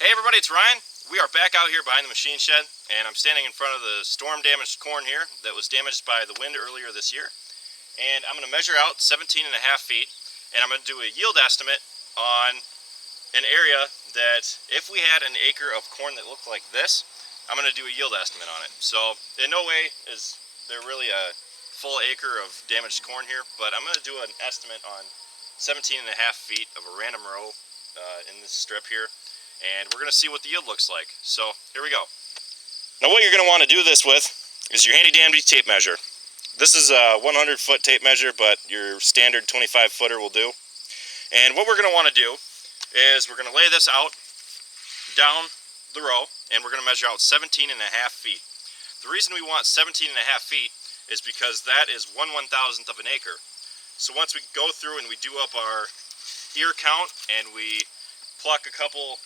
Hey everybody, it's Ryan. We are back out here behind the machine shed, and I'm standing in front of the storm-damaged corn here that was damaged by the wind earlier this year. And I'm going to measure out 17.5 feet, and I'm going to do a yield estimate on an area that if we had an acre of corn that looked like this, I'm going to do a yield estimate on it. So in no way is there really a full acre of damaged corn here, but I'm going to do an estimate on 17.5 feet of a random row in this strip here. And we're going to see what the yield looks like. So here we go. Now what you're going to want to do this with is your handy dandy tape measure. This is a 100-foot tape measure, but your standard 25-footer will do. And what we're going to want to do is we're going to lay this out down the row, and we're going to measure out 17.5 feet. The reason we want 17.5 feet is because that is 1/1000th of an acre. So once we go through and we do up our ear count and we pluck a couple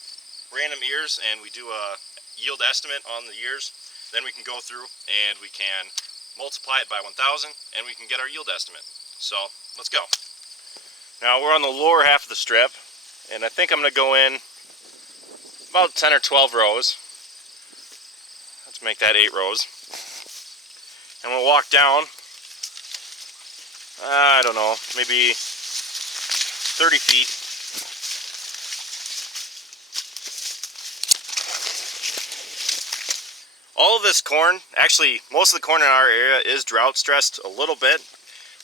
random ears and we do a yield estimate on the ears, then we can go through and we can multiply it by 1,000 and we can get our yield estimate. So let's go. Now we're on the lower half of the strip, and I think I'm going to go in about 10 or 12 rows. Let's make that 8 rows. And we'll walk down, I don't know, maybe 30 feet. All of this corn, actually most of the corn in our area is drought stressed a little bit.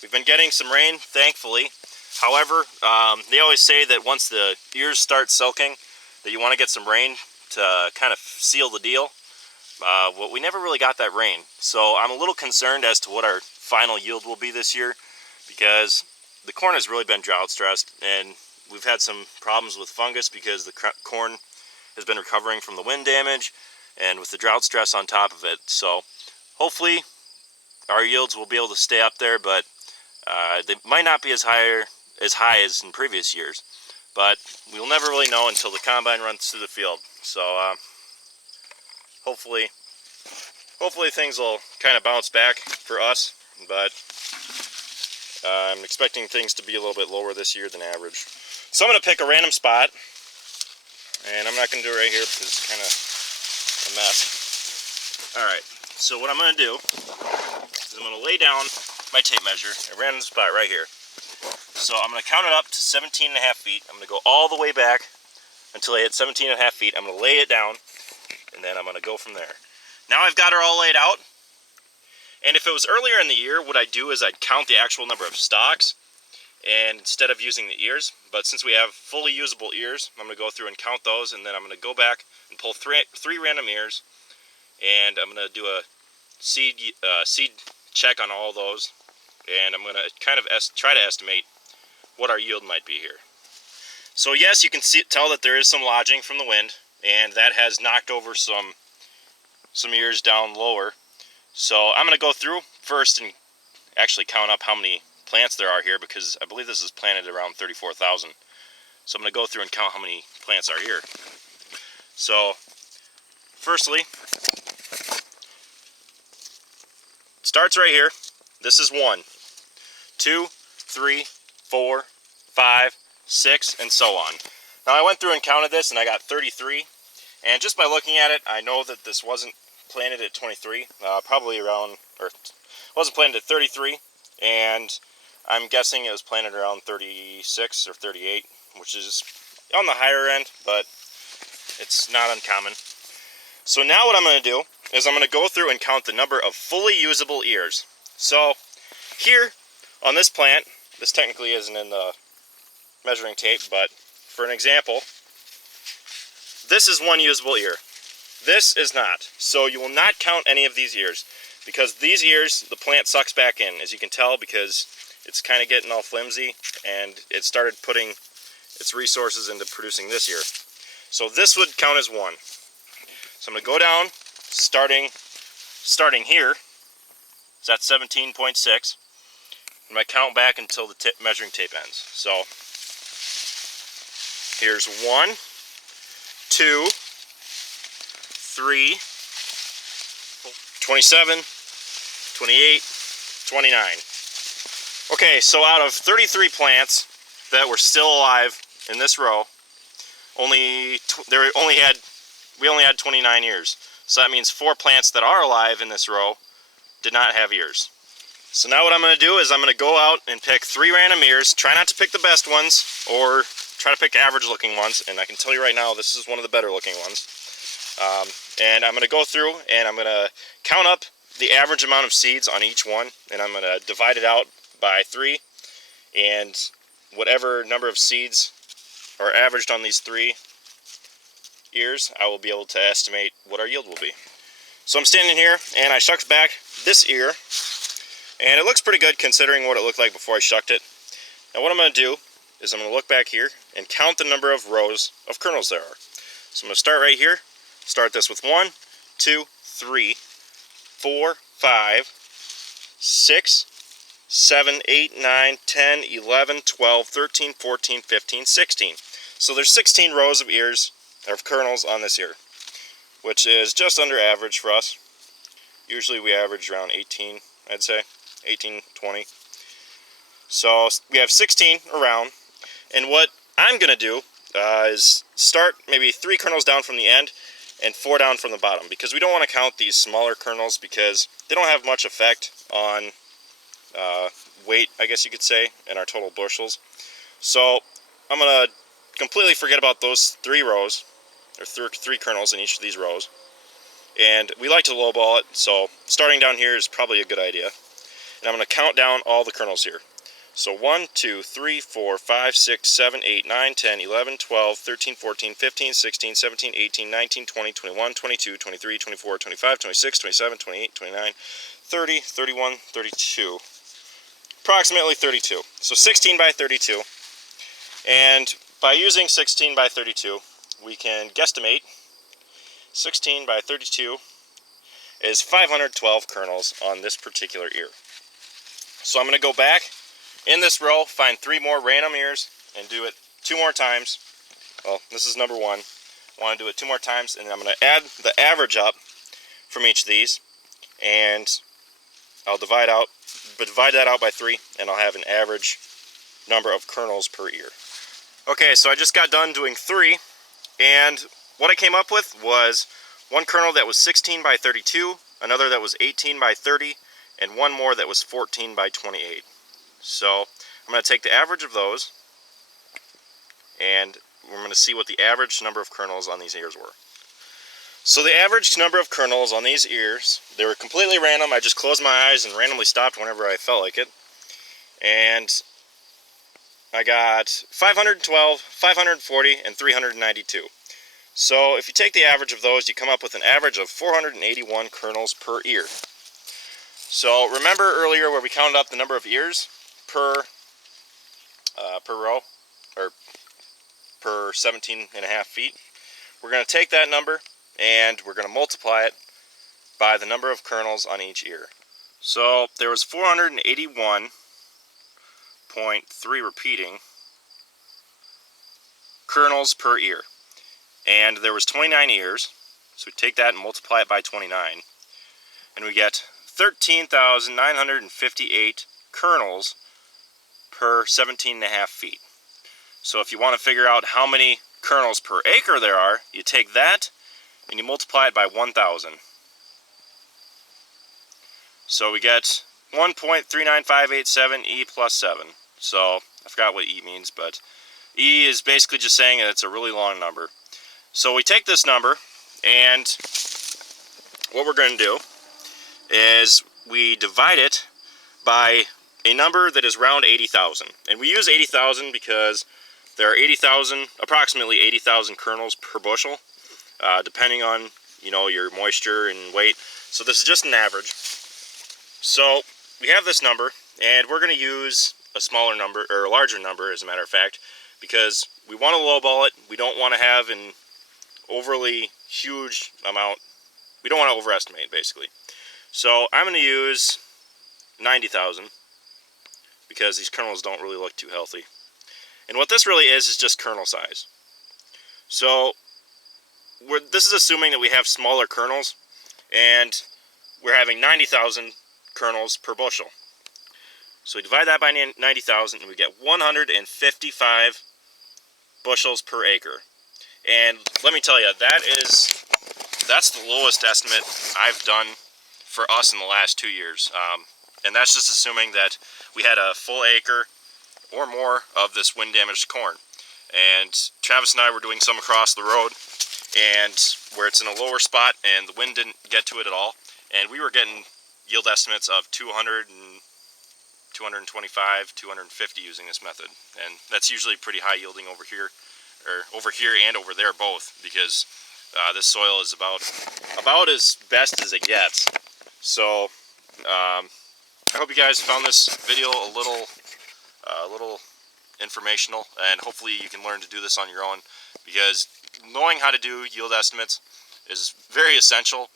We've been getting some rain, thankfully. However, they always say that once the ears start silking, that you want to get some rain to kind of seal the deal. Well, we never really got that rain. So I'm a little concerned as to what our final yield will be this year, because the corn has really been drought stressed, and we've had some problems with fungus because the corn has been recovering from the wind damage and with the drought stress on top of it. So hopefully our yields will be able to stay up there, but they might not be as high as in previous years. But we'll never really know until the combine runs through the field. So hopefully things will kind of bounce back for us, but I'm expecting things to be a little bit lower this year than average. So I'm going to pick a random spot, and I'm not going to do it right here because it's kind of a mess. Alright, so what I'm going to do is I'm going to lay down my tape measure at a random spot right here. So I'm going to count it up to 17.5 feet. I'm going to go all the way back until I hit 17.5 feet. I'm going to lay it down, and then I'm going to go from there. Now I've got her all laid out, and if it was earlier in the year, what I'd do is I'd count the actual number of stalks and instead of using the ears. But since we have fully usable ears, I'm going to go through and count those, and then I'm going to go back and pull three random ears, and I'm going to do a seed check on all those, and I'm going to kind of try to estimate what our yield might be here. So yes, you can tell that there is some lodging from the wind, and that has knocked over some ears down lower. So I'm going to go through first and actually count up how many plants there are here, because I believe this is planted around 34,000. So I'm going to go through and count how many plants are here. So firstly, it starts right here. This is 1, 2, 3, 4, 5, 6, and so on. Now I went through and counted this, and I got 33. And just by looking at it, I know that this wasn't planted at 23, probably around, or wasn't planted at 33, and I'm guessing it was planted around 36 or 38, which is on the higher end, but it's not uncommon. So now what I'm going to do is I'm going to go through and count the number of fully usable ears. So here on this plant, this technically isn't in the measuring tape, but for an example, this is one usable ear. This is not. So you will not count any of these ears, because these ears, the plant sucks back in, as you can tell, because it's kind of getting all flimsy, and it started putting its resources into producing this ear. So this would count as 1. So I'm going to go down, starting here, so that's 17.6. I'm going to count back until the measuring tape ends. So here's 1, 2, 3, 27, 28, 29. Okay, so out of 33 plants that were still alive in this row, we only had 29 ears. So that means 4 plants that are alive in this row did not have ears. So now what I'm going to do is I'm going to go out and pick 3 random ears. Try not to pick the best ones, or try to pick average looking ones. And I can tell you right now, this is one of the better looking ones. And I'm going to go through and I'm going to count up the average amount of seeds on each one. And I'm going to divide it out by 3. And whatever number of seeds are averaged on these 3 ears, I will be able to estimate what our yield will be. So I'm standing here and I shucked back this ear. And it looks pretty good considering what it looked like before I shucked it. Now what I'm going to do is I'm going to look back here and count the number of rows of kernels there are. So I'm going to start right here. Start this with 1, 2, 3, 4, 5, 6, 7, 8, 9, 10, 11, 12, 13, 14, 15, 16. So there's 16 rows of ears, of kernels on this ear, which is just under average for us. Usually we average around 18, I'd say. 18, 20. So we have 16 around, and what I'm going to do is start maybe 3 kernels down from the end and 4 down from the bottom, because we don't want to count these smaller kernels because they don't have much effect on weight, I guess you could say, in our total bushels. So I'm going to completely forget about those 3 rows, or 3 kernels in each of these rows, and we like to lowball it, so starting down here is probably a good idea. And I'm going to count down all the kernels here. So 1, 2, 3, 4, 5, 6, 7, 8, 9, 10, 11, 12, 13, 14, 15, 16, 17, 18, 19, 20, 21, 22, 23, 24, 25, 26, 27, 28, 29, 30, 31, 32. Approximately 32. So 16 by 32. And by using 16 by 32, we can guesstimate 16 by 32 is 512 kernels on this particular ear. So I'm going to go back in this row, find 3 more random ears, and do it 2 more times. Well, this is number 1. I want to do it 2 more times, and I'm going to add the average up from each of these, and I'll divide that out by 3, and I'll have an average number of kernels per ear. Okay, so I just got done doing 3, and what I came up with was 1 kernel that was 16 by 32, another that was 18 by 30, and 1 more that was 14 by 28. So I'm going to take the average of those, and we're going to see what the average number of kernels on these ears were. So the average number of kernels on these ears, they were completely random. I just closed my eyes and randomly stopped whenever I felt like it. And I got 512, 540, and 392. So if you take the average of those, you come up with an average of 481 kernels per ear. So remember earlier where we counted up the number of ears per row, or per 17.5 feet? We're going to take that number and we're going to multiply it by the number of kernels on each ear. So there was 481.3 repeating kernels per ear, and there was 29 ears, so we take that and multiply it by 29, and we get 13,958 kernels per 17.5 feet. So if you want to figure out how many kernels per acre there are, you take that and you multiply it by 1,000. So we get 1.39587 E plus 7. So I forgot what E means, but E is basically just saying that it's a really long number. So we take this number, and what we're going to do is we divide it by a number that is around 80,000. And we use 80,000 because there are approximately 80,000 kernels per bushel, depending on, your moisture and weight. So this is just an average. So we have this number, and we're going to use a smaller number, or a larger number as a matter of fact, because we want to lowball it. We don't want to have an overly huge amount. We don't want to overestimate, basically. So I'm going to use 90,000 because these kernels don't really look too healthy. And what this really is just kernel size. So this is assuming that we have smaller kernels, and we're having 90,000 kernels per bushel. So we divide that by 90,000 and we get 155 bushels per acre. And let me tell you, that's the lowest estimate I've done for us in the last 2 years. And that's just assuming that we had a full acre or more of this wind damaged corn. And Travis and I were doing some across the road, and where it's in a lower spot and the wind didn't get to it at all. And we were getting yield estimates of 200 and 225, 250 using this method. And that's usually pretty high yielding over here, or over here and over there both, because this soil is about as best as it gets. So I hope you guys found this video a little informational, and hopefully you can learn to do this on your own, because knowing how to do yield estimates is very essential.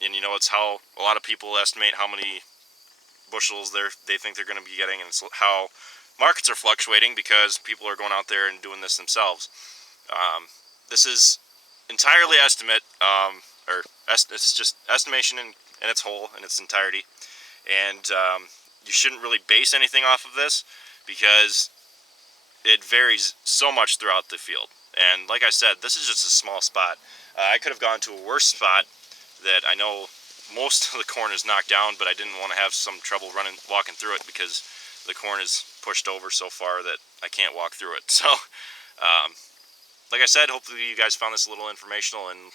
And you know, it's how a lot of people estimate how many bushels they think they're going to be getting, and it's how markets are fluctuating because people are going out there and doing this themselves. This is entirely estimate, it's just estimation in its whole, in its entirety, and you shouldn't really base anything off of this because it varies so much throughout the field. And like I said, this is just a small spot. I could have gone to a worse spot that I know most of the corn is knocked down, but I didn't want to have some trouble walking through it because the corn is pushed over so far that I can't walk through it. So like I said, hopefully you guys found this a little informational and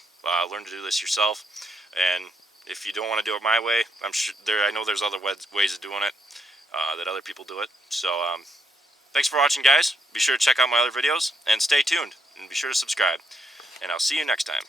learn to do this yourself. And if you don't want to do it my way, I know there's other ways of doing it, that other people do it. So thanks for watching, guys. Be sure to check out my other videos and stay tuned, and be sure to subscribe. And I'll see you next time.